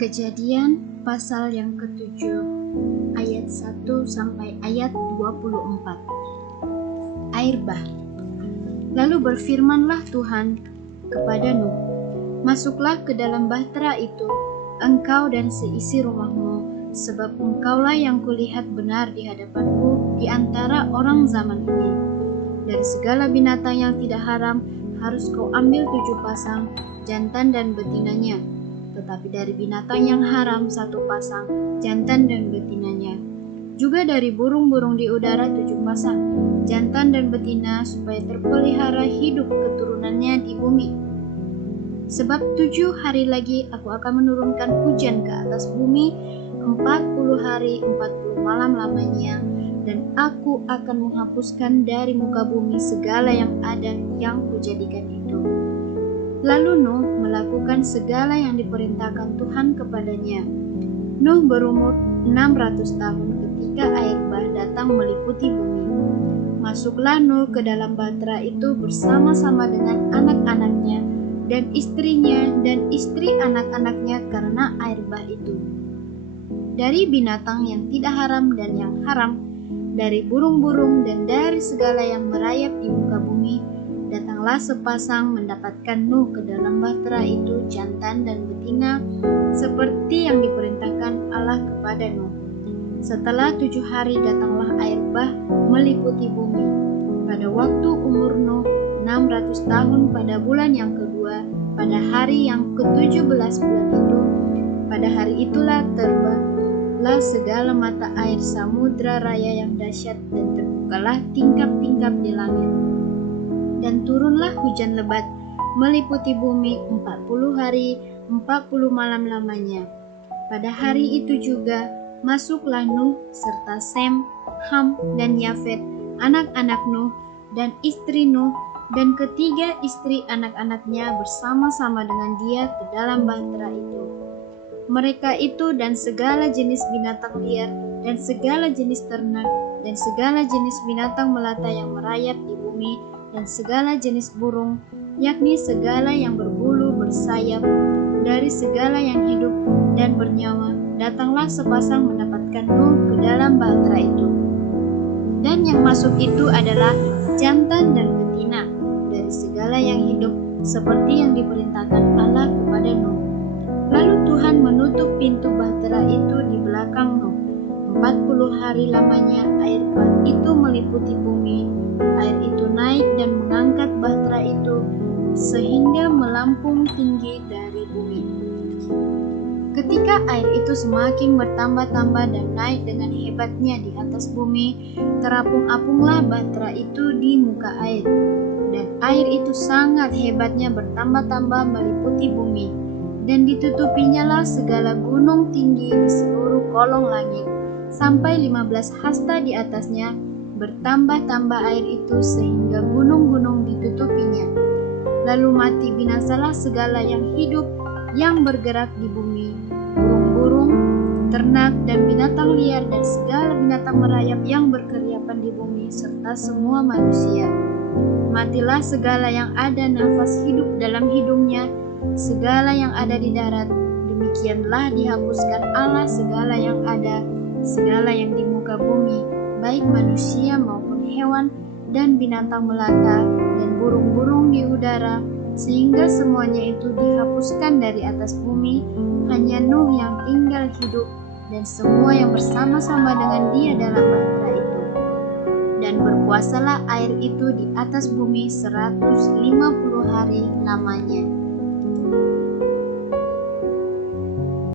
Kejadian pasal yang ke-7 ayat 1 sampai ayat 24. Air bah. Lalu berfirmanlah Tuhan kepada Nuh, masuklah ke dalam bahtera itu, engkau dan seisi rumahmu, sebab engkaulah yang kulihat benar di hadapanku di antara orang zaman ini. Dari segala binatang yang tidak haram harus kau ambil 7 pasang, jantan dan betinanya. Tetapi dari binatang yang haram 1 pasang, jantan dan betinanya. Juga dari burung-burung di udara 7 pasang, jantan dan betina, supaya terpelihara hidup keturunannya di bumi. Sebab 7 hari lagi aku akan menurunkan hujan ke atas bumi 40 hari 40 malam lamanya, dan aku akan menghapuskan dari muka bumi segala yang ada yang kujadikan itu. Lalu Nuh melakukan segala yang diperintahkan Tuhan kepadanya. Nuh berumur 600 tahun ketika air bah datang meliputi bumi. Masuklah Nuh ke dalam bahtera itu bersama-sama dengan anak-anaknya dan istrinya dan istri anak-anaknya karena air bah itu. Dari binatang yang tidak haram dan yang haram, dari burung-burung dan dari segala yang merayap di muka bumi, datanglah sepasang mendapatkan Nuh ke dalam bahtera itu jantan dan betina, seperti yang diperintahkan Allah kepada Nuh. Setelah 7 hari datanglah air bah meliputi bumi. Pada waktu umur Nuh 600 tahun pada bulan yang kedua, pada hari yang ke-17 bulan itu, pada hari itulah terbahlah segala mata air samudra raya yang dahsyat, dan terbukalah tingkap-tingkap di langit. Dan turunlah hujan lebat meliputi bumi 40 hari 40 malam lamanya. Pada hari itu juga masuklah Nuh serta Sem, Ham, dan Yafet, anak-anak Nuh, dan istri Nuh, dan ketiga istri anak-anaknya bersama-sama dengan dia ke dalam bahtera itu. Mereka itu dan segala jenis binatang liar, dan segala jenis ternak, dan segala jenis binatang melata yang merayap di bumi, dan segala jenis burung, yakni segala yang berbulu bersayap, dari segala yang hidup dan bernyawa, datanglah sepasang mendapatkan Nuh ke dalam bahtera itu. Dan yang masuk itu adalah jantan dan betina, dari segala yang hidup, seperti yang diperintahkan Allah kepada Nuh. Lalu Tuhan menutup pintu bahtera itu di belakang Nuh. 40 hari lamanya air bah itu meliputi bumi. Air itu naik dan mengangkat bahtera itu sehingga melampung tinggi dari bumi. Ketika air itu semakin bertambah-tambah dan naik dengan hebatnya di atas bumi, terapung-apunglah bahtera itu di muka air. Dan air itu sangat hebatnya bertambah-tambah meliputi bumi, dan ditutupinya lah segala gunung tinggi di seluruh kolong langit, sampai 15 hasta di atasnya, bertambah-tambah air itu sehingga gunung-gunung ditutupinya. Lalu mati binasalah segala yang hidup yang bergerak di bumi, burung-burung, ternak, dan binatang liar, dan segala binatang merayap yang berkeriapan di bumi, serta semua manusia. Matilah segala yang ada nafas hidup dalam hidungnya, segala yang ada di darat. Demikianlah dihapuskan Allah segala yang ada, segala yang di muka bumi, baik manusia maupun hewan, dan binatang melata, dan burung-burung di udara, sehingga semuanya itu dihapuskan dari atas bumi. Hanya Nuh yang tinggal hidup, dan semua yang bersama-sama dengan dia dalam bahtera itu. Dan berpuasalah air itu di atas bumi 150 hari lamanya.